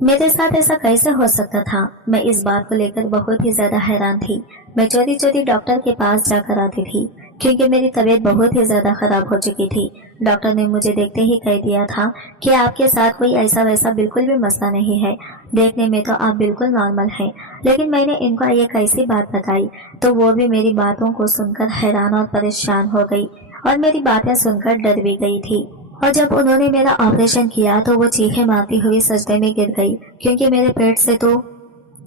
मेरे साथ ऐसा कैसे हो सकता था? मैं इस बात को लेकर बहुत ही ज्यादा हैरान थी। मैं चोरी चोरी डॉक्टर के पास जाकर आती थी क्योंकि मेरी तबीयत बहुत ही ज्यादा खराब हो चुकी थी। डॉक्टर ने मुझे देखते ही कह दिया था कि आपके साथ कोई ऐसा वैसा बिल्कुल भी मसला नहीं है, देखने में तो आप बिल्कुल नॉर्मल हैं। लेकिन मैंने इनको ये कैसी बात बताई तो वो भी मेरी बातों को सुनकर हैरान और परेशान हो गई और मेरी बातें सुनकर डर भी गई थी। और जब उन्होंने मेरा ऑपरेशन किया तो वो चीखें मारती हुई सजदे में गिर गई क्योंकि मेरे पेट से तो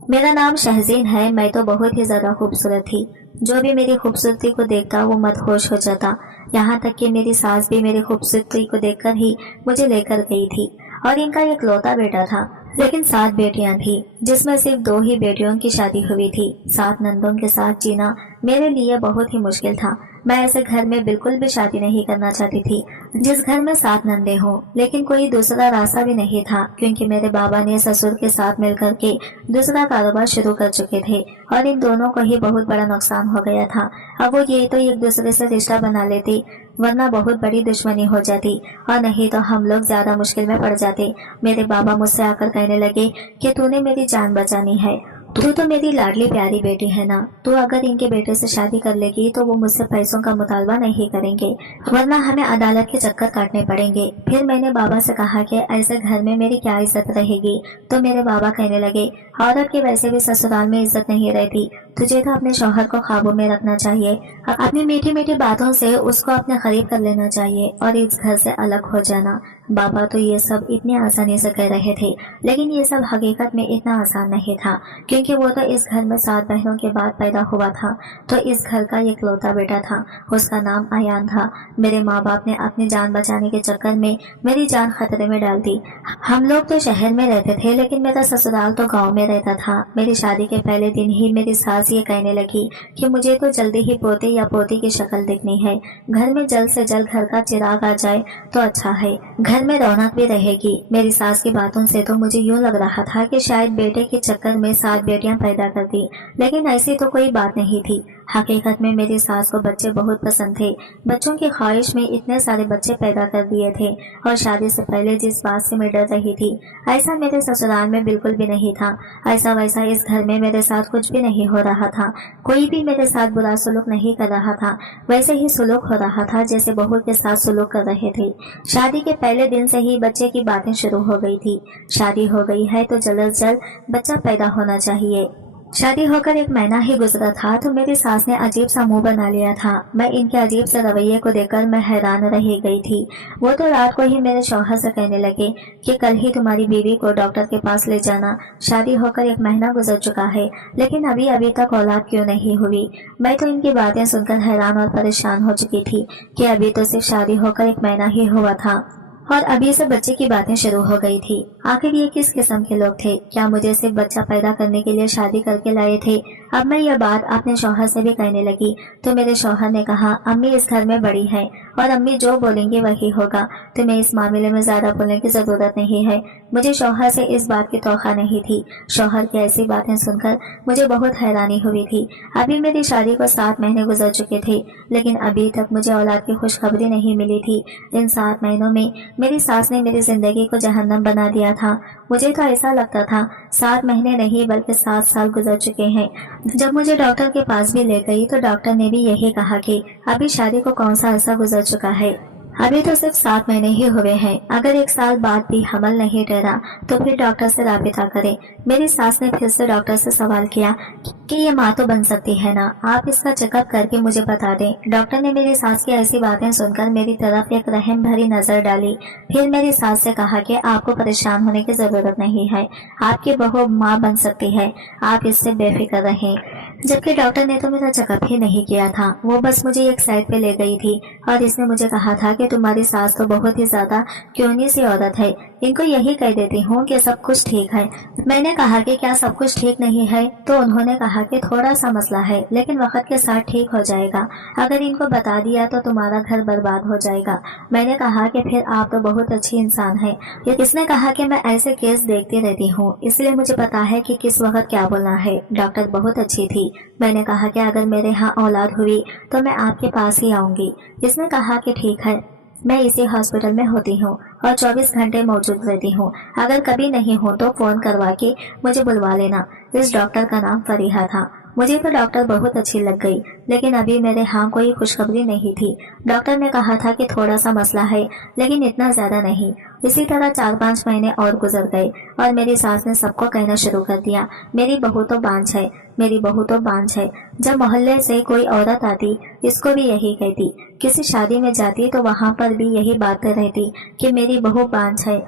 मेरा नाम शहजीन है, मैं तो बहुत ही ज्यादा खूबसूरत थी। जो भी मेरी खूबसूरती को देखता वो मदहोश हो जाता। यहाँ तक कि मेरी सास भी मेरी खूबसूरती को देखकर ही मुझे लेकर गई थी। और इनका एक लौता बेटा था, लेकिन 7 बेटियां थी जिसमें सिर्फ 2 ही बेटियों की शादी हुई थी। 7 नंदों के साथ जीना मेरे लिए बहुत ही मुश्किल था। मैं ऐसे घर में बिल्कुल भी शादी नहीं करना चाहती थी जिस घर में 7 नंदे हों, लेकिन कोई दूसरा रास्ता भी नहीं था क्योंकि मेरे बाबा ने ससुर के साथ मिलकर के दूसरा कारोबार शुरू कर चुके थे और इन दोनों को ही बहुत बड़ा नुकसान हो गया था। अब वो ये तो एक दूसरे से रिश्ता बना लेती वरना बहुत बड़ी दुश्मनी हो जाती और नहीं तो हम लोग ज्यादा मुश्किल में पड़ जाते। मेरे बाबा मुझसे आकर कहने लगे कि तूने मेरी जान बचानी है, तू तो मेरी लाडली प्यारी बेटी है ना, तू अगर इनके बेटे से शादी कर लेगी तो वो मुझसे पैसों का मुतालबा नहीं करेंगे वरना हमें अदालत के चक्कर काटने पड़ेंगे। फिर मैंने बाबा से कहा कि ऐसे घर में मेरी क्या इज्जत रहेगी, तो मेरे बाबा कहने लगे औरत की वैसे भी ससुराल में इज्जत नहीं रहती, तुझे तो अपने शौहर को काबू में रखना चाहिए, अपनी मीठी मीठी बातों से उसको अपने करीब कर लेना चाहिए और इस घर से अलग हो जाना। बाबा तो ये सब इतनी आसानी से कह रहे थे, लेकिन ये सब हकीकत में इतना आसान नहीं था क्योंकि वो तो इस घर में 7 बहनों के बाद पैदा हुआ था, तो इस घर का इकलौता बेटा था। उसका नाम आयान था। मेरे माँ बाप ने अपनी जान बचाने के चक्कर में मेरी जान खतरे में डाल दी। हम लोग तो शहर में रहते थे लेकिन मेरा ससुराल तो गाँव में रहता था। मेरी शादी के पहले दिन ही मेरी सास ये कहने लगी कि मुझे तो जल्दी ही पोते या पोती की शक्ल दिखनी है, घर में जल्द से जल्द घर का चिराग आ जाए तो अच्छा है, घर में रौनक भी रहेगी। मेरी सास की बातों से तो मुझे यूं लग रहा था कि शायद बेटे के चक्कर में 7 बेटियां पैदा कर दी, लेकिन ऐसी तो कोई बात नहीं थी। हकीकत में मेरी सास को बच्चे बहुत पसंद थे। बच्चों की ख्वाहिश में इतने सारे बच्चे पैदा कर दिए थे और शादी से पहले जिस बात से मैं डर रही थी ऐसा मेरे ससुराल में बिल्कुल भी नहीं था। ऐसा वैसा इस घर में मेरे साथ कुछ भी नहीं हो रहा था, कोई भी मेरे साथ बुरा सुलूक नहीं कर रहा था, वैसे ही सुलूक हो रहा था जैसे बहू के साथ सुलूक कर रहे थे। शादी के पहले दिन से ही बच्चे की बातें शुरू हो गई थी। शादी हो गई है तो जल्द से जल्द बच्चा पैदा होना चाहिए। शादी होकर 1 महीना ही गुजरा था तो मेरी सास ने अजीब सा मुंह बना लिया था। मैं इनके अजीब से रवैये को देखकर मैं हैरान रह गई थी। वो तो रात को ही मेरे शौहर से कहने लगे कि कल ही तुम्हारी बीवी को डॉक्टर के पास ले जाना, शादी होकर 1 महीना गुजर चुका है लेकिन अभी तक औलाद क्यों नहीं हुई। मैं तो इनकी बातें सुनकर हैरान और परेशान हो चुकी थी कि अभी तो सिर्फ शादी होकर 1 महीना ही हुआ था और अभी से बच्चे की बातें शुरू हो गई थी। आखिर ये किस किस्म के लोग थे? क्या मुझे सिर्फ बच्चा पैदा करने के लिए शादी करके लाए थे? अब मैं यह बात अपने शौहर से भी कहने लगी तो मेरे शौहर ने कहा अम्मी इस घर में बड़ी है और अम्मी जो बोलेंगे वही होगा, तुम्हें इस मामले में ज्यादा बोलने की जरूरत नहीं है। मुझे शौहर से इस बात की तौखा नहीं थी। शौहर की ऐसी बातें सुनकर मुझे बहुत हैरानी हुई थी। अभी मेरी शादी को 7 महीने गुजर चुके थे लेकिन अभी तक मुझे औलाद की खुशखबरी नहीं मिली थी। इन 7 महीनों में मेरी सास ने मेरी जिंदगी को जहन्नम बना दिया था। मुझे तो ऐसा लगता था 7 महीने नहीं बल्कि 7 साल गुजर चुके हैं। जब मुझे डॉक्टर के पास भी ले गई तो डॉक्टर ने भी यही कहा कि अभी शादी को कौन सा अरसा गुजर चुका है, अभी तो सिर्फ 7 महीने ही हुए हैं, अगर 1 साल बाद भी हमल नहीं ठहरा तो फिर डॉक्टर से राबिता करें। मेरी सास ने फिर से डॉक्टर से सवाल किया कि ये माँ तो बन सकती है ना, आप इसका चेकअप करके मुझे बता दें। डॉक्टर ने मेरी सास की ऐसी बातें सुनकर मेरी तरफ एक रहम भरी नजर डाली। फिर मेरी सास से कहा कि आपको परेशान होने की जरूरत नहीं है, आपकी बहू माँ बन सकती है, आप इससे बेफिक्र रहें। जबकि डॉक्टर ने तो मेरा चेकअप ही नहीं किया था, वो बस मुझे एक साइड पे ले गई थी और इसने मुझे कहा था कि तुम्हारी सास तो बहुत ही ज्यादा क्यूनी सी औरत है, इनको यही कह देती हूँ कि सब कुछ ठीक है। मैंने कहा कि क्या सब कुछ ठीक नहीं है, तो उन्होंने कहा कि थोड़ा सा मसला है लेकिन वक्त के साथ ठीक हो जाएगा, अगर इनको बता दिया तो तुम्हारा घर बर्बाद हो जाएगा। मैंने कहा कि फिर आप तो बहुत अच्छी इंसान है। इसने कहा कि मैं ऐसे केस देखती रहती हूँ इसलिए मुझे पता है कि किस वक्त क्या बोलना है। डॉक्टर बहुत अच्छी थी। मैंने कहा कि अगर मेरे यहाँ औलाद हुई तो मैं आपके पास ही आऊंगी। इसने कहा कि ठीक है, मैं इसी हॉस्पिटल में होती हूँ और 24 घंटे मौजूद रहती हूँ। अगर कभी नहीं हो तो फोन करवा के मुझे बुलवा लेना। इस डॉक्टर का नाम फरीहा था। मुझे तो डॉक्टर बहुत अच्छी लग गई, लेकिन अभी मेरे यहाँ कोई खुशखबरी नहीं थी। डॉक्टर ने कहा था कि थोड़ा सा मसला है, लेकिन इतना ज्यादा नहीं। इसी तरह 4-5 महीने और गुजर गए और मेरी सास ने सबको कहना शुरू कर दिया, मेरी बहू तो बांझ है, मेरी बहू तो बांझ है। जब मोहल्ले से कोई औरत आती, इसको भी यही कहती। किसी शादी में जाती तो वहाँ पर भी यही बातें रहती कि मेरी बहू बांझ है,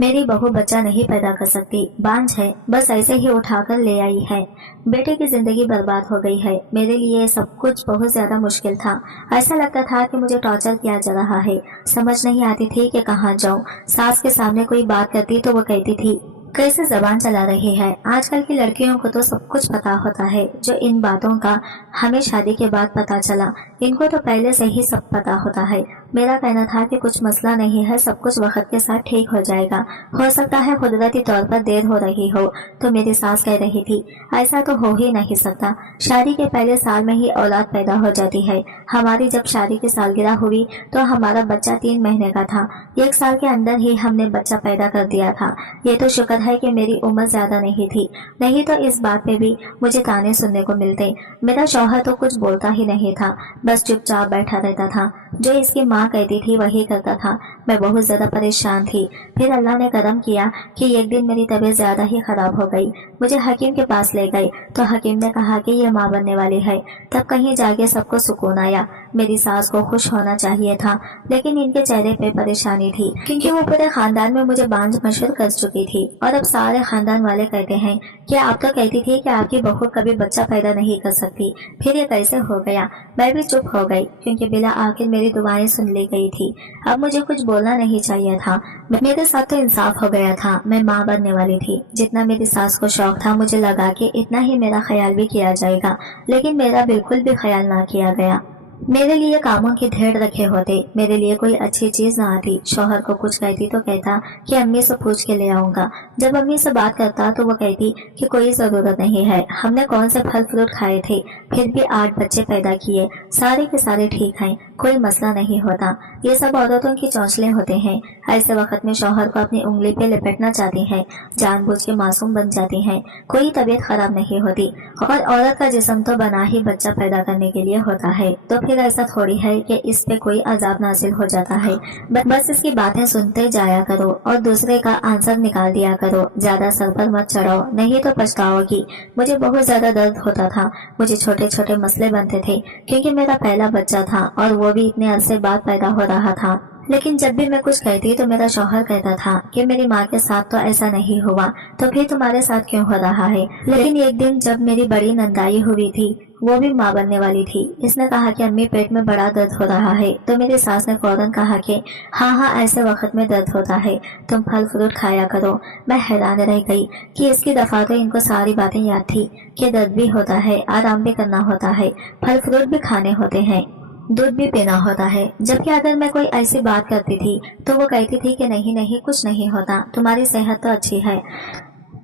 मेरी बहू बच्चा नहीं पैदा कर सकती, बांझ है, बस ऐसे ही उठाकर ले आई है। बेटे की जिंदगी बर्बाद हो गई है। मेरे लिए सब कुछ बहुत ज्यादा मुश्किल था। ऐसा लगता था कि मुझे टॉर्चर किया जा रहा है। समझ नहीं आती थी कि कहाँ जाऊँ। सास के सामने कोई बात करती तो वो कहती थी, कैसे जबान चला रही है। आजकल की लड़कियों को तो सब कुछ पता होता है, जो इन बातों का हमें शादी के बाद पता चला। इनको तो पहले से ही सब पता होता है। मेरा कहना था कि कुछ मसला नहीं है, सब कुछ वक्त के साथ ठीक हो जाएगा। हो सकता है कुदरती तौर पर देर हो रही हो। तो मेरी सास कह रही थी, ऐसा तो हो ही नहीं सकता। शादी के पहले साल में ही औलाद पैदा हो जाती है। हमारी जब शादी की सालगिरह हुई तो हमारा बच्चा 3 महीने का था। 1 साल के अंदर ही हमने बच्चा पैदा कर दिया था। ये तो शुक्र है कि मेरी उम्र ज्यादा नहीं थी, नहीं तो इस बात पे भी मुझे ताने सुनने को मिलते। मेरा शौहर तो कुछ बोलता ही नहीं था, बस चुपचाप बैठा रहता था। जो इसकी माँ कहती थी वही करता था। मैं बहुत ज्यादा परेशान थी। फिर अल्लाह ने करम किया कि एक दिन मेरी तबीयत ज्यादा ही खराब हो गई। मुझे हकीम के पास ले गए तो हकीम ने कहा कि ये माँ बनने वाली है। तब कहीं जाके सबको सुकून आया। मेरी सास को खुश होना चाहिए था, लेकिन इनके चेहरे पे परेशानी थी, क्योंकि वो पूरे खानदान में मुझे बांझ मशहूर कर चुकी थी। और अब सारे खानदान वाले कहते हैं कि आप तो कहती थी कि आपकी बहू कभी बच्चा पैदा नहीं कर सकती, फिर ये कैसे हो गया। मैं भी चुप हो गई, क्योंकि बिला आखिर मेरी दुआएं सुन ली गई थी। अब मुझे कुछ बोलना नहीं चाहिए था। मेरे साथ तो इंसाफ हो गया था। मैं माँ बनने वाली थी। जितना मेरी सास को शौक था, मुझे लगा कि इतना ही मेरा ख्याल भी किया जाएगा, लेकिन मेरा बिल्कुल भी ख्याल ना किया गया। मेरे लिए कामों की ढेर रखे होते, मेरे लिए कोई अच्छी चीज ना आती। शौहर को कुछ कहती तो कहता कि अम्मी से पूछ के ले आऊंगा। जब अम्मी से बात करता तो वो कहती कि कोई जरूरत नहीं है, हमने कौन से फल फ्रूट खाए थे, फिर भी 8 बच्चे पैदा किए, सारे के सारे ठीक हैं, कोई मसला नहीं होता। ये सब औरतों की चौंचले होते हैं। ऐसे वक्त में शौहर को अपनी उंगली पे लपेटना चाहती हैं, जानबूझ के मासूम बन जाती हैं। कोई तबीयत खराब नहीं होती, और औरत का जिस्म तो बना ही बच्चा पैदा करने के लिए होता है। तो फिर ऐसा थोड़ी है कि इस पे कोई अजाब नाजिल हो जाता है। बस इसकी बातें सुनते जाया करो और दूसरे का आंसर निकाल दिया करो। ज्यादा सर पर मत चढ़ाओ, नहीं तो पछताओगी। मुझे बहुत ज्यादा दर्द होता था। मुझे छोटे छोटे मसले बनते थे, क्योंकि मेरा पहला बच्चा था और वो भी इतने अरसे बाद पैदा हो रहा था। लेकिन जब भी मैं कुछ कहती तो मेरा शौहर कहता था कि मेरी माँ के साथ तो ऐसा नहीं हुआ, तो फिर तुम्हारे साथ क्यों हो रहा है। लेकिन एक दिन जब मेरी बड़ी नंदाई हुई थी, वो भी माँ बनने वाली थी, इसने कहा कि अम्मी पेट में बड़ा दर्द हो रहा है। तो मेरी सास ने फौरन कहा कि हाँ हाँ, ऐसे वक्त में दर्द होता है, तुम फल फ्रूट खाया करो। मैं हैरान रह गई कि इसकी दफा तो इनको सारी बातें याद थी कि दर्द भी होता है, आराम भी करना होता है, फल फ्रूट भी खाने होते हैं, दूध भी पीना होता है। जबकि अगर मैं कोई ऐसी बात करती थी तो वो कहती थी कि नहीं नहीं, कुछ नहीं होता, तुम्हारी सेहत तो अच्छी है,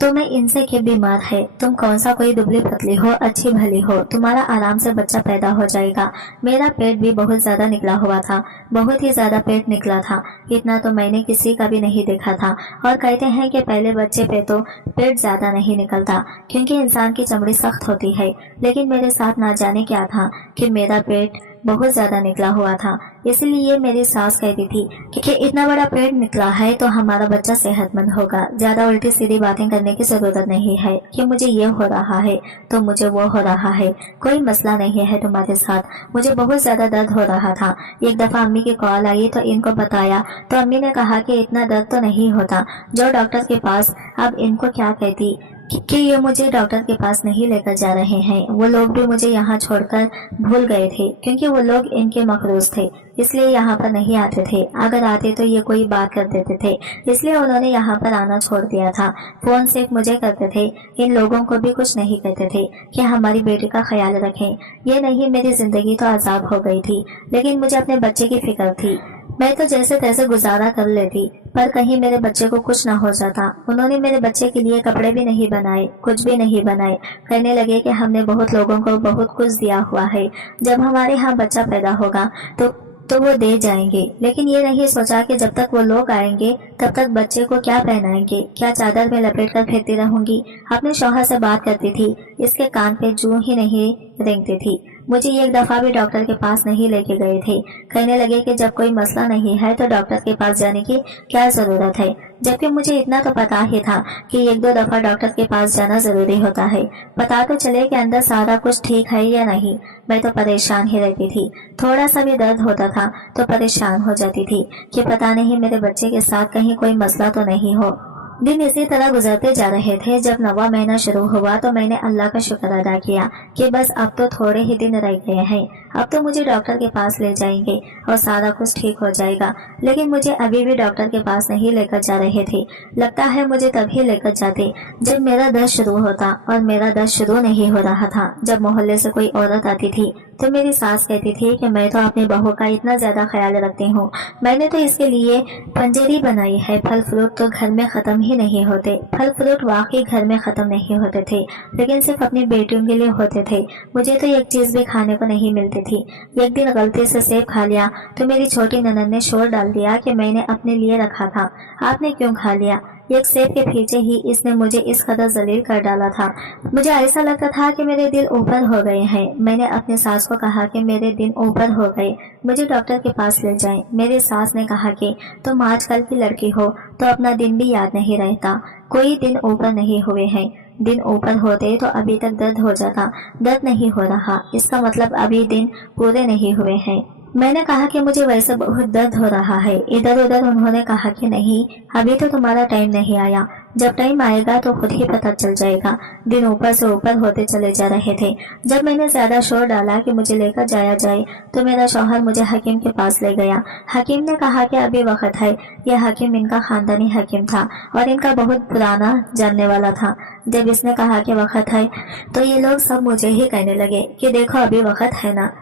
तो मैं इनसे क्यों बीमार है, तुम कौन सा कोई दुबली पतली हो, अच्छी भली हो, तुम्हारा आराम से बच्चा पैदा हो जाएगा। मेरा पेट भी बहुत ज्यादा निकला हुआ था, बहुत ही ज्यादा पेट निकला था। इतना तो मैंने किसी का भी नहीं देखा था। और कहते हैं कि पहले बच्चे पे तो पेट ज्यादा नहीं निकलता, क्योंकि इंसान की चमड़ी सख्त होती है। लेकिन मेरे साथ ना जाने क्या था कि मेरा पेट बहुत ज्यादा निकला हुआ था। इसलिए मेरी सास कहती थी कि इतना बड़ा पेट निकला है तो हमारा बच्चा सेहतमंद होगा। ज्यादा उल्टी सीधी बातें करने की जरूरत नहीं है कि मुझे ये हो रहा है तो मुझे वो हो रहा है, कोई मसला नहीं है तुम्हारे साथ। मुझे बहुत ज्यादा दर्द हो रहा था। एक दफा अम्मी की कॉल आई तो इनको बताया तो अम्मी ने कहा कि इतना दर्द तो नहीं होता, जो डॉक्टर के पास। अब इनको क्या कहती कि ये मुझे डॉक्टर के पास नहीं लेकर जा रहे हैं। वो लोग भी मुझे यहाँ छोड़कर भूल गए थे, क्योंकि वो लोग इनके मखरूज थे, इसलिए यहाँ पर नहीं आते थे। अगर आते तो ये कोई बात कर देते थे, इसलिए उन्होंने यहाँ पर आना छोड़ दिया था। फोन सिर्फ मुझे करते थे, इन लोगों को भी कुछ नहीं कहते थे कि हमारी बेटी का ख्याल रखें। ये नहीं, मेरी जिंदगी तो आजाद हो गई थी, लेकिन मुझे अपने बच्चे की फिक्र थी। मैं तो जैसे तैसे गुजारा कर लेती, पर कहीं मेरे बच्चे को कुछ न हो जाता। उन्होंने मेरे बच्चे के लिए कपड़े भी नहीं बनाए, कुछ भी नहीं बनाए। कहने लगे कि हमने बहुत लोगों को बहुत कुछ दिया हुआ है, जब हमारे यहाँ बच्चा पैदा होगा तो तो वो दे जाएंगे, लेकिन ये नहीं सोचा कि जब तक वो लोग आएंगे तब तक बच्चे को क्या पहनाएंगे, क्या चादर में लपेट कर फिरती रहूंगी। अपने शौहर से बात करती थी, इसके कान पे जूं ही नहीं रेंगती थी। मुझे एक दफा भी डॉक्टर के पास नहीं लेके गए थे। कहने लगे कि जब कोई मसला नहीं है तो डॉक्टर के पास जाने की क्या जरूरत है, जबकि मुझे इतना तो पता ही था कि एक दो दफा डॉक्टर के पास जाना जरूरी होता है। पता तो चले कि अंदर सारा कुछ ठीक है या नहीं। मैं तो परेशान ही रहती थी, थोड़ा सा भी दर्द होता था तो परेशान हो जाती थी कि पता नहीं मेरे बच्चे के साथ कहीं कोई मसला तो नहीं हो। दिन इसी तरह गुजरते जा रहे थे। जब नवा महीना शुरू हुआ तो मैंने अल्लाह का शुक्र अदा किया कि बस अब तो थोड़े ही दिन रह गए हैं, अब तो मुझे डॉक्टर के पास ले जाएंगे और सारा कुछ ठीक हो जाएगा। लेकिन मुझे अभी भी डॉक्टर के पास नहीं लेकर जा रहे थे। लगता है मुझे तभी लेकर जाते जब मेरा दर्द शुरू होता, और मेरा दर्द शुरू नहीं हो रहा था। जब मोहल्ले से कोई औरत आती थी तो मेरी सास कहती थी कि मैं तो अपनी बहू का इतना ज्यादा ख्याल रखती हूँ, मैंने तो इसके लिए पंजेरी बनाई है। फल फ्रूट तो घर में खत्म ही नहीं होते। फल फ्रूट वाकई घर में खत्म नहीं होते थे, लेकिन सिर्फ अपनी बेटियों के लिए होते थे। मुझे तो एक चीज भी खाने को नहीं मिलती थी। एक दिन गलती से सेब खा लिया तो मेरी छोटी ननद ने शोर डाल दिया कि मैंने अपने लिए रखा था, आपने क्यों खा लिया। एक सेब के पीछे ही इसने मुझे इस कदर जलील कर डाला था। मुझे ऐसा लगता था कि मेरे दिल ऊपर हो गए हैं। मैंने अपने सास को कहा कि मेरे दिन ऊपर हो गए, मुझे डॉक्टर के पास ले जाएं। मेरी सास ने कहा कि तुम आजकल की लड़की हो तो अपना दिन भी याद नहीं रहता, कोई दिन ऊपर नहीं हुए हैं। दिन ऊपर होते तो अभी तक दर्द हो जाता, दर्द नहीं हो रहा, इसका मतलब अभी दिन पूरे नहीं हुए हैं। मैंने कहा कि मुझे वैसे बहुत दर्द हो रहा है। इधर उधर उन्होंने कहा कि नहीं, अभी तो तुम्हारा टाइम नहीं आया, जब टाइम आएगा तो खुद ही पता चल जाएगा। दिन ऊपर से ऊपर होते चले जा रहे थे। जब मैंने ज्यादा शोर डाला कि मुझे लेकर जाया जाए तो मेरा शौहर मुझे हकीम के पास ले गया। हकीम ने कहा कि अभी वक्त है। यह हकीम इनका खानदानी हकीम था और इनका बहुत पुराना जानने वाला था। जब इसने कहा कि वक्त है तो ये लोग सब मुझे ही कहने लगे कि देखो अभी वक्त है ना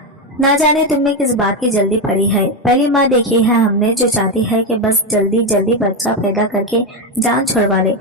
जाने तुम्हें किस बात की जल्दी पड़ी है। पहली माँ देखी है हमने जो चाहती है कि बस जल्दी जल्दी बच्चा पैदा करके जान छुड़वा ले।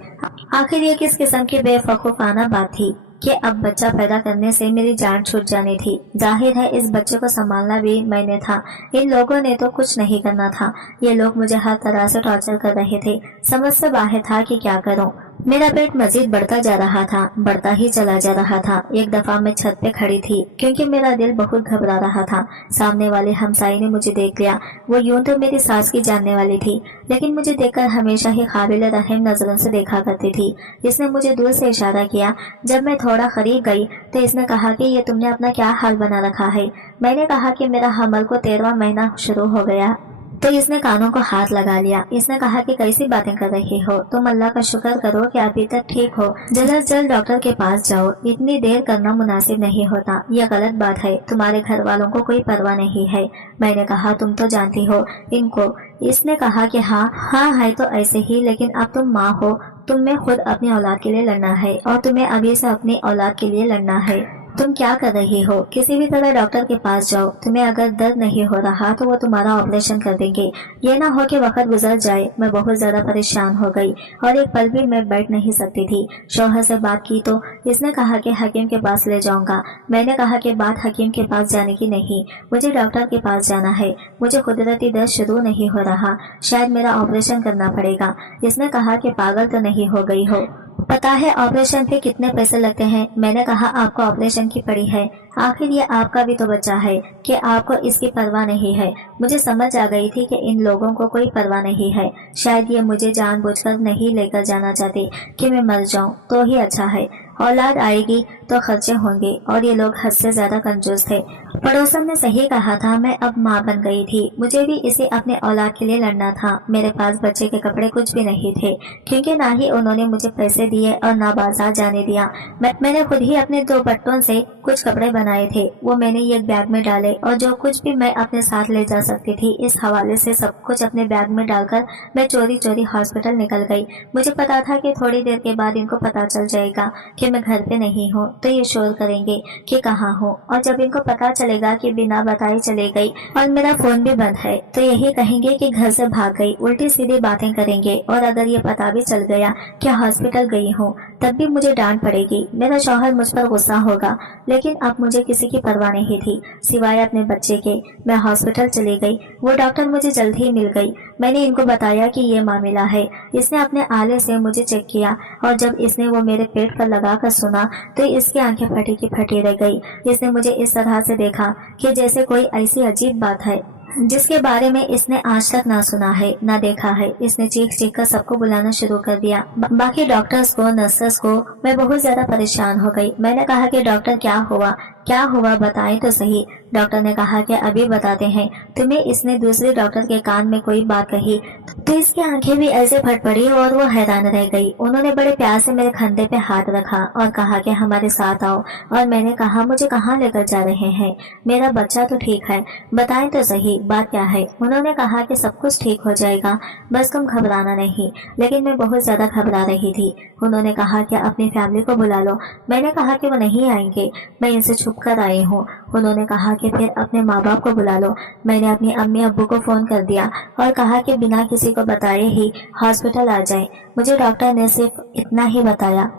आखिर ये किस किस्म की बेवकूफाना बात थी कि अब बच्चा पैदा करने से मेरी जान छूट जानी थी। जाहिर है इस बच्चे को संभालना भी मैंने था, इन लोगों ने तो कुछ नहीं करना था। ये लोग मुझे हर तरह से टॉर्चर कर रहे थे। समझ से बाहर था कि क्या करूं। मेरा पेट मजीद बढ़ता जा रहा था, बढ़ता ही चला जा रहा था। एक दफा मैं छत पे खड़ी थी क्योंकि मेरा दिल बहुत घबरा रहा था। सामने वाले हमसाई ने मुझे देख लिया। वो यूं तो मेरी सास की जानने वाली थी, लेकिन मुझे देखकर हमेशा ही काबिल रहम नजरों से देखा करती थी। इसने मुझे दूर से इशारा किया। जब मैं थोड़ा करीब गई तो इसने कहा कि ये तुमने अपना क्या हाल बना रखा है। मैंने कहा कि मेरा हमल को 13वां महीना शुरू हो गया। तो इसने कानों को हाथ लगा लिया। इसने कहा कि कैसी बातें कर रही हो, तुम अल्लाह का शुक्र करो कि अभी तक ठीक हो। जल्द से जल्द डॉक्टर के पास जाओ, इतनी देर करना मुनासिब नहीं होता, यह गलत बात है। तुम्हारे घर वालों को कोई परवाह नहीं है। मैंने कहा तुम तो जानती हो इनको। इसने कहा कि हाँ है तो ऐसे ही, लेकिन अब तुम माँ हो, तुम्हें खुद अपनी औलाद के लिए लड़ना है और तुम्हें अभी से अपनी औलाद के लिए लड़ना है। तुम क्या कर रही हो? किसी भी तरह डॉक्टर के पास जाओ। तुम्हें अगर दर्द नहीं हो रहा तो वो तुम्हारा ऑपरेशन कर देंगे। ये ना हो कि वक्त गुजर जाए। मैं बहुत ज्यादा परेशान हो गई और एक पल भी मैं बैठ नहीं सकती थी। शौहर से बात की तो इसने कहा कि हकीम के पास ले जाऊंगा। मैंने कहा कि बात हकीम के पास जाने की नहीं, मुझे डॉक्टर के पास जाना है। मुझे कुदरती दर्द शुरू नहीं हो रहा, शायद मेरा ऑपरेशन करना पड़ेगा। इसने कहा कि पागल तो नहीं हो गई हो, पता है ऑपरेशन पे कितने पैसे लगते हैं? मैंने कहा आपको ऑपरेशन की पड़ी है, आखिर ये आपका भी तो बच्चा है कि आपको इसकी परवाह नहीं है। मुझे समझ आ गई थी कि इन लोगों को कोई परवाह नहीं है। शायद ये मुझे जानबूझकर नहीं लेकर जाना चाहते कि मैं मर जाऊं तो ही अच्छा है। औलाद आएगी तो खर्चे होंगे और ये लोग हद से ज्यादा कंजूस थे। पड़ोसन ने सही कहा था, मैं अब माँ बन गई थी। मुझे भी इसे अपने औलाद के लिए लड़ना था। मेरे पास बच्चे के कपड़े कुछ भी नहीं थे क्योंकि ना ही उन्होंने मुझे पैसे दिए और ना बाजार जाने दिया। मैंने खुद ही अपने 2 बट्टों से कुछ कपड़े बनाए थे, वो मैंने एक बैग में डाले और जो कुछ भी मैं अपने साथ ले जा सकती थी इस हवाले से सब कुछ अपने बैग में डालकर मैं चोरी चोरी हॉस्पिटल निकल गई। मुझे पता था कि थोड़ी देर के बाद इनको पता चल जाएगा कि मैं घर पे नहीं हूँ तो ये शोर करेंगे कि कहाँ हूँ, और जब इनको पता चलेगा कि बिना बताए चले गई और मेरा फोन भी बंद है तो यही कहेंगे कि घर से भाग गई, उल्टी सीधी बातें करेंगे। और अगर ये पता भी चल गया कि हॉस्पिटल गई हूँ तब भी मुझे डांट पड़ेगी, मेरा शौहर मुझ पर गुस्सा होगा। लेकिन अब मुझे किसी की परवाह नहीं थी सिवाय अपने बच्चे के। मैं हॉस्पिटल चली गई, वो डॉक्टर मुझे जल्द ही मिल गई। मैंने इनको बताया कि ये मामला है। इसने अपने आले से मुझे चेक किया और जब इसने वो मेरे पेट पर लगा कर सुना तो इसकी आंखें फटी की फटी रह गई। इसने मुझे इस तरह से देखा कि जैसे कोई ऐसी अजीब बात है जिसके बारे में इसने आज तक ना सुना है ना देखा है। इसने चीख चीख कर सबको बुलाना शुरू कर दिया, बाकी डॉक्टर्स को, नर्सेस को। मैं बहुत ज्यादा परेशान हो गई। मैंने कहा कि डॉक्टर क्या हुआ बताएं तो सही। डॉक्टर ने कहा कि अभी बताते हैं तुम्हें। इसने दूसरे डॉक्टर के कान में कोई बात कही तो इसकी आंखें भी ऐसे फट पड़ी और वो हैरान रह गई। उन्होंने बड़े प्यार से मेरे कंधे पे हाथ रखा और कहा कि हमारे साथ आओ। और मैंने कहा मुझे कहाँ लेकर जा रहे हैं, मेरा बच्चा तो ठीक है, बताएं तो सही बात क्या है। उन्होंने कहा कि सब कुछ ठीक हो जाएगा, बस तुम घबराना नहीं। लेकिन मैं बहुत ज्यादा घबरा रही थी। उन्होंने कहा कि अपनी फैमिली को बुला लो। मैंने कहा कि वो नहीं आएंगे, मैं इनसे छुप कर आई हूँ। उन्होंने कहा कि फिर अपने माँ बाप को बुला लो। मैंने अपनी अम्मी अब्बू को फोन कर दिया और कहा कि बिना किसी को बताए ही हॉस्पिटल आ जाए। मुझे डॉक्टर ने सिर्फ इतना ही बताया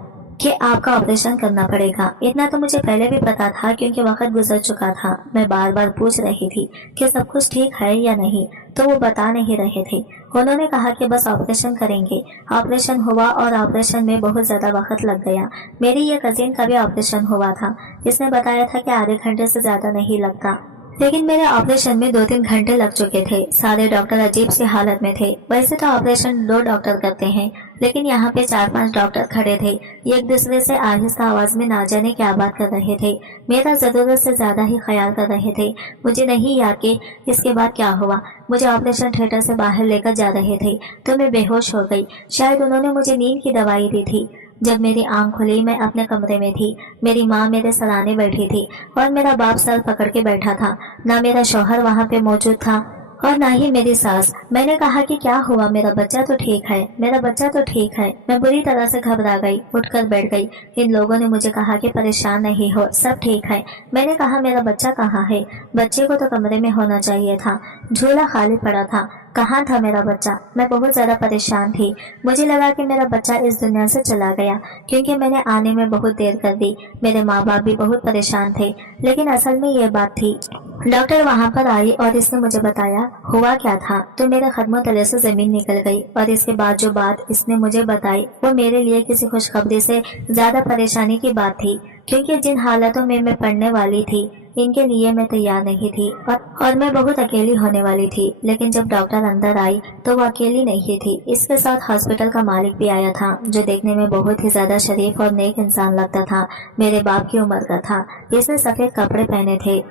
कि आपका ऑपरेशन करना पड़ेगा। इतना तो मुझे पहले भी पता था क्योंकि वक्त गुजर चुका था। मैं बार बार पूछ रही थी कि सब कुछ ठीक है या नहीं, तो वो बता नहीं रहे थे। उन्होंने कहा कि बस ऑपरेशन करेंगे। ऑपरेशन हुआ और ऑपरेशन में बहुत ज्यादा वक्त लग गया। मेरी ये कजिन का भी ऑपरेशन हुआ था। इसने बताया था कि आधे घंटे से ज्यादा नहीं लगता, लेकिन मेरे ऑपरेशन में 2-3 घंटे लग चुके थे। सारे डॉक्टर अजीब सी हालत में थे। वैसे तो ऑपरेशन 2 डॉक्टर करते हैं, लेकिन यहाँ पे 4-5 डॉक्टर खड़े थे। ये एक दूसरे से आहिस्ता आवाज में ना जाने क्या बात कर रहे थे। मेरा जरूरत से ज्यादा ही ख्याल कर रहे थे। मुझे नहीं याद कि इसके बाद क्या हुआ। मुझे ऑपरेशन थिएटर से बाहर लेकर जा रहे थे तो मैं बेहोश हो गई। शायद उन्होंने मुझे नींद की दवाई दी थी। जब मेरी आंख खुली मैं अपने कमरे में थी। मेरी माँ मेरे सराहने बैठी थी और मेरा बाप सर पकड़ के बैठा था। ना मेरा शौहर वहाँ पे मौजूद था और ना ही मेरी सास। मैंने कहा कि क्या हुआ, मेरा बच्चा तो ठीक है, मेरा बच्चा तो ठीक है। मैं बुरी तरह से घबरा गई, उठकर बैठ गई। इन लोगों ने मुझे कहा कि परेशान नहीं हो, सब ठीक है। मैंने कहा मेरा बच्चा कहाँ है? बच्चे को तो कमरे में होना चाहिए था, झूला खाली पड़ा था, कहाँ था मेरा बच्चा? मैं बहुत ज्यादा परेशान थी। मुझे लगा कि मेरा बच्चा इस दुनिया से चला गया क्योंकि मैंने आने में बहुत देर कर दी। मेरे माँ बाप भी बहुत परेशान थे, लेकिन असल में ये बात थी। डॉक्टर वहाँ पर आई और इसने मुझे बताया हुआ क्या था तो मेरे कदमों तले से जमीन निकल गई। और इसके बाद जो बात इसने मुझे बताई वो मेरे लिए किसी खुशखबरी से ज्यादा परेशानी की बात थी, क्योंकि जिन हालातों में मैं पड़ने वाली थी इनके लिए मैं तैयार नहीं थी और मैं बहुत अकेली होने वाली थी। लेकिन जब डॉक्टर अंदर आई तो वो अकेली नहीं थी, इसके साथ हॉस्पिटल का मालिक भी आया था, जो देखने में बहुत ही ज्यादा शरीफ और नेक इंसान लगता था। मेरे बाप की उम्र का था। इसने सफेद कपड़े पहने थे,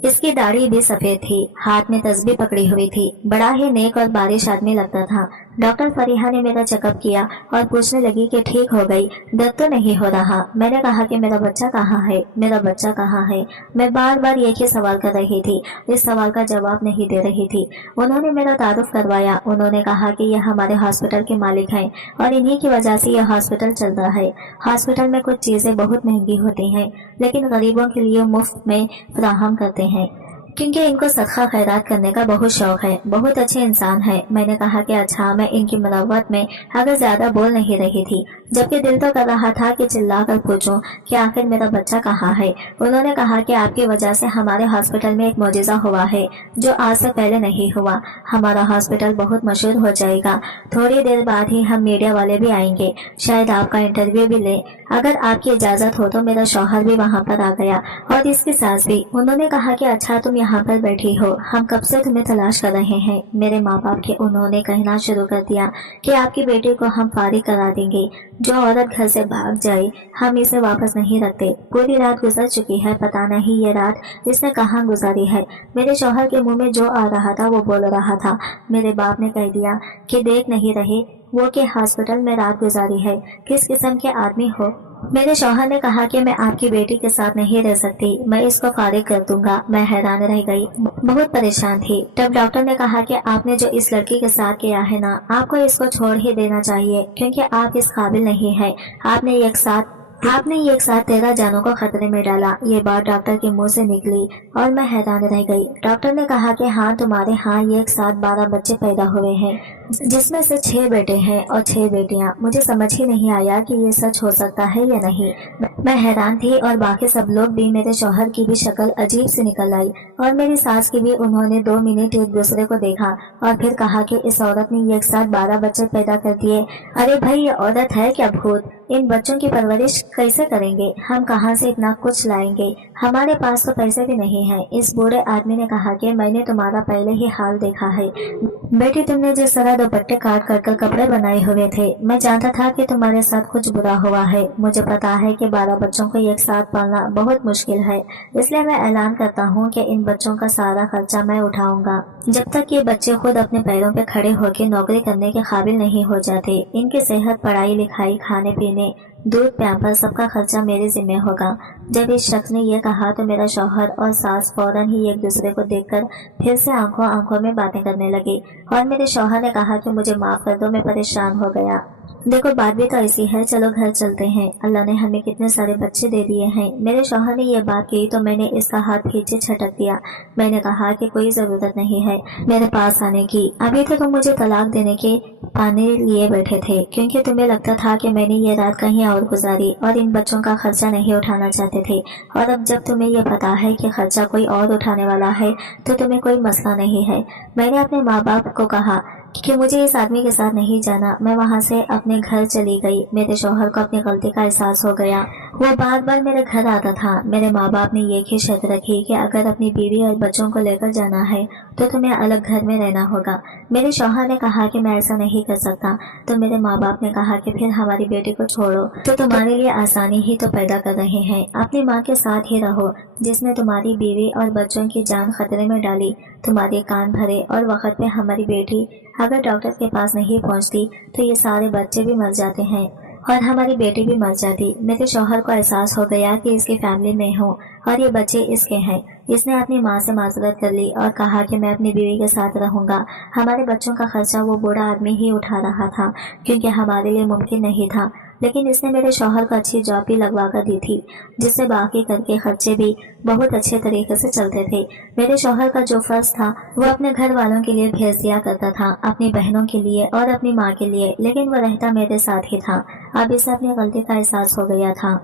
इसकी दाढ़ी भी सफेद थी, हाथ में तस्बीह पकड़ी हुई थी। बड़ा ही नेक और बारिश आदमी लगता था। डॉक्टर फरीहा ने मेरा चेकअप किया और पूछने लगी कि ठीक हो गई, दर्द तो नहीं हो रहा। मैंने कहा कि मेरा बच्चा कहाँ है, मेरा बच्चा कहाँ है। मैं बार बार एक ही सवाल कर रही थी, इस सवाल का जवाब नहीं दे रही थी। उन्होंने मेरा तारुफ करवाया। उन्होंने कहा कि यह हमारे हॉस्पिटल के मालिक हैं और इन्हीं की वजह से यह हॉस्पिटल चल रहा है। हॉस्पिटल में कुछ चीजें बहुत महंगी होती हैं, लेकिन गरीबों के लिए मुफ्त में फराहम करते हैं क्योंकि इनको सदका खैरात करने का बहुत शौक है। बहुत अच्छे इंसान है। मैंने कहा कि अच्छा। मैं इनकी मुलावत में अगर ज्यादा बोल नहीं रही थी, जबकि दिल तो कर रहा था कि चिल्ला कर पूछूं कि आखिर मेरा बच्चा कहाँ है। उन्होंने कहा कि आपकी वजह से हमारे हॉस्पिटल में एक मौजज़ा हुआ है जो आज से पहले नहीं हुआ। हमारा हॉस्पिटल बहुत मशहूर हो जाएगा। थोड़ी देर बाद ही हम मीडिया वाले भी आएंगे, शायद आपका इंटरव्यू भी ले। अगर आपकी इजाजत हो तो। मेरा शौहर भी वहाँ पर आ गया और इसकी सास भी। उन्होंने कहा कि अच्छा तुम यहाँ पर बैठी हो, हम कब से तुम्हें तलाश कर रहे हैं। मेरे माँ बाप के उन्होंने कहना शुरू कर दिया कि आपकी बेटी को हम फारिग करा देंगे। जो औरत घर से भाग जाए हम इसे वापस नहीं रखते। पूरी रात गुजर चुकी है, पता नहीं ये रात इसने कहाँ गुजारी है। मेरे शौहर के मुंह में जो आ रहा था वो बोल रहा था। मेरे बाप ने कह दिया कि देख नहीं रहे वो के हॉस्पिटल में रात गुजारी है, किस किस्म के आदमी हो। मेरे शौहर ने कहा कि मैं आपकी बेटी के साथ नहीं रह सकती, मैं इसको फारिग कर दूंगा। मैं हैरान रह गई, बहुत परेशान थी। तब डॉक्टर ने कहा कि आपने जो इस लड़की के साथ किया है ना, आपको इसको छोड़ ही देना चाहिए क्योंकि आप इस काबिल नहीं है। आपने एक साथ आपने एक साथ 13 जानों को खतरे में डाला। ये बात डॉक्टर के मुंह से निकली और मैं हैरान रह गई। डॉक्टर ने कहा कि हाँ, तुम्हारे यहाँ एक साथ 12 बच्चे पैदा हुए हैं, जिसमें से 6 बेटे हैं और 6 बेटियाँ। मुझे समझ ही नहीं आया कि ये सच हो सकता है या नहीं। मैं हैरान थी और बाकी सब लोग भी। मेरे शौहर की भी शक्ल अजीब सी निकल आई और मेरी सास की भी। उन्होंने 2 मिनट एक दूसरे को देखा और फिर कहा कि इस औरत ने एक साथ 12 बच्चे पैदा कर दिए। अरे भाई, ये औरत है क्या भूत? इन बच्चों की परवरिश कैसे करेंगे? हम कहाँ से इतना कुछ लाएंगे? हमारे पास तो पैसे भी नहीं है। इस बूढ़े आदमी ने कहा कि मैंने तुम्हारा पहले ही हाल देखा है बेटी। तुमने जिस तरह दुपट्टे काट कर कपड़े बनाए हुए थे, मैं जानता था कि तुम्हारे साथ कुछ बुरा हुआ है। मुझे पता है कि 12 बच्चों को एक साथ पालना बहुत मुश्किल है, इसलिए मैं ऐलान करता हूँ कि इन बच्चों का सारा खर्चा मैं उठाऊंगा। जब तक ये बच्चे खुद अपने पैरों पे खड़े होकर नौकरी करने के काबिल नहीं हो जाते, इनकी सेहत, पढ़ाई लिखाई, खाने पीने, दूध, पैम्पर, सबका खर्चा मेरे जिम्मे होगा। जब इस शख्स ने यह कहा तो मेरा शौहर और सास फौरन ही एक दूसरे को देखकर फिर से आंखों आंखों में बातें करने लगे और मेरे शौहर ने कहा कि मुझे माफ कर दो, मैं परेशान हो गया। देखो, बात भी तो ऐसी है, चलो घर चलते हैं। अल्लाह ने हमें कितने सारे बच्चे दे दिए हैं। मेरे शौहर ने यह बात की तो मैंने इसका हाथ खींचे झटक दिया। मैंने कहा कि कोई जरूरत नहीं है मेरे पास आने की। अभी तो तुम मुझे तलाक देने के पाने लिए बैठे थे, क्योंकि तुम्हें लगता था कि मैंने ये रात कहीं और गुजारी और इन बच्चों का खर्चा नहीं उठाना चाहते थे। और अब जब तुम्हें यह पता है कि खर्चा कोई और उठाने वाला है तो तुम्हें कोई मसला नहीं है। मैंने अपने माँ बाप को कहा कि मुझे इस आदमी के साथ नहीं जाना। मैं वहाँ से अपने घर चली गई। मेरे शौहर को अपनी गलती का एहसास हो गया। वो बार बार मेरे घर आता था। मेरे माँ बाप ने ये की शर्त रखी कि अगर अपनी बीवी और बच्चों को लेकर जाना है तो तुम्हें अलग घर में रहना होगा। मेरे शौहर ने कहा कि मैं ऐसा नहीं कर सकता। तो मेरे माँ बाप ने कहा कि फिर हमारी बेटी को छोड़ो, तो तुम्हारे लिए आसानी ही तो पैदा कर रहे हैं। अपनी माँ के साथ ही रहो, जिसने तुम्हारी बीवी और बच्चों की जान खतरे में डाली, तुम्हारे कान भरे। और वक्त पे हमारी बेटी अगर डॉक्टर के पास नहीं पहुंचती तो ये सारे बच्चे भी मर जाते हैं और हमारी बेटी भी मर जाती। मेरे शौहर को एहसास हो गया कि इसकी फैमिली में हूँ और ये बच्चे इसके हैं। इसने अपनी माँ से माजरत कर ली और कहा कि मैं अपनी बीवी के साथ रहूंगा। हमारे बच्चों का खर्चा वो बूढ़ा आदमी ही उठा रहा था, क्योंकि हमारे लिए मुमकिन नहीं था। लेकिन इसने मेरे शौहर को अच्छी जॉब भी लगवा कर दी थी, जिससे बाकी करके खर्चे भी बहुत अच्छे तरीके से चलते थे। मेरे शौहर का जो फर्ज था वो अपने घर वालों के लिए भेज दिया करता था, अपनी बहनों के लिए और अपनी माँ के लिए, लेकिन वो रहता मेरे साथ ही था। अब इसे अपनी गलती का एहसास हो गया था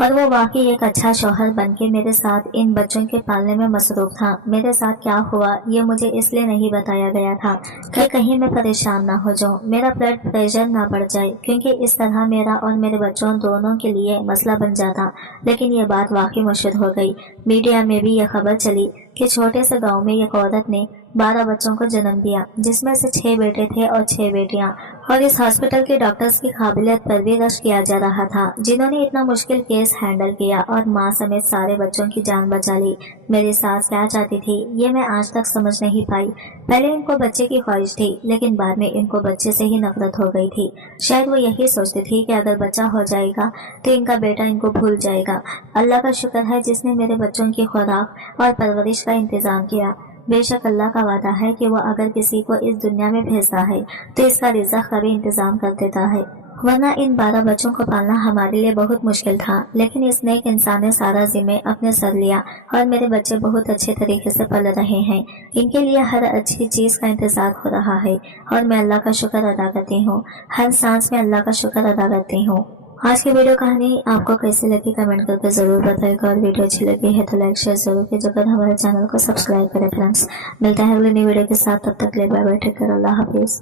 और वो वाकई एक अच्छा शौहर बनके मेरे साथ इन बच्चों के पालने में मसरूफ था। मेरे साथ क्या हुआ ये मुझे इसलिए नहीं बताया गया था कि कहीं मैं परेशान ना हो जाऊं, मेरा ब्लड प्रेशर ना बढ़ जाए, क्योंकि इस तरह मेरा और मेरे बच्चों दोनों के लिए मसला बन जाता। लेकिन ये बात वाकई मशहूर हो गई। मीडिया में भी यह खबर चली कि छोटे से गाँव में एक औरत ने 12 बच्चों को जन्म दिया, जिसमें से 6 बेटे थे और 6 बेटियां। और इस हॉस्पिटल के डॉक्टर्स की काबिलियत पर भी रश किया जा रहा था, जिन्होंने इतना मुश्किल केस हैंडल किया और माँ समेत सारे बच्चों की जान बचा ली। मेरी सास क्या चाहती थी ये मैं आज तक समझ नहीं पाई। पहले इनको बच्चे की ख्वाहिश थी, लेकिन बाद में इनको बच्चे से ही नफरत हो गई थी। शायद वो यही सोचती थी कि अगर बच्चा हो जाएगा तो इनका बेटा इनको भूल जाएगा। अल्लाह का शुक्र है जिसने मेरे बच्चों की खुराक और परवरिश का इंतजाम किया। बेशक अल्लाह का वादा है कि वो अगर किसी को इस दुनिया में भेजता है तो इसका रिज़्क़ का भी इंतजाम कर देता है, वरना इन 12 बच्चों को पालना हमारे लिए बहुत मुश्किल था। लेकिन इस नेक इंसान ने सारा जिम्मे अपने सर लिया और मेरे बच्चे बहुत अच्छे तरीके से पल रहे हैं। इनके लिए हर अच्छी चीज़ का इंतजार हो रहा है और मैं अल्लाह का शुक्र अदा करती हूँ। हर सांस में अल्लाह का शुक्र अदा करती हूँ। आज की वीडियो कहानी आपको कैसी लगी कमेंट करके ज़रूर बताइएगा और वीडियो अच्छी लगी है तो लाइक शेयर जरूर कीजिएगा, हमारे चैनल को सब्सक्राइब करें फ्रेंड्स। मिलता है अगली नई वीडियो के साथ, तब तक के लिए बाय बाय, टेक केयर, अल्लाह हाफिज़।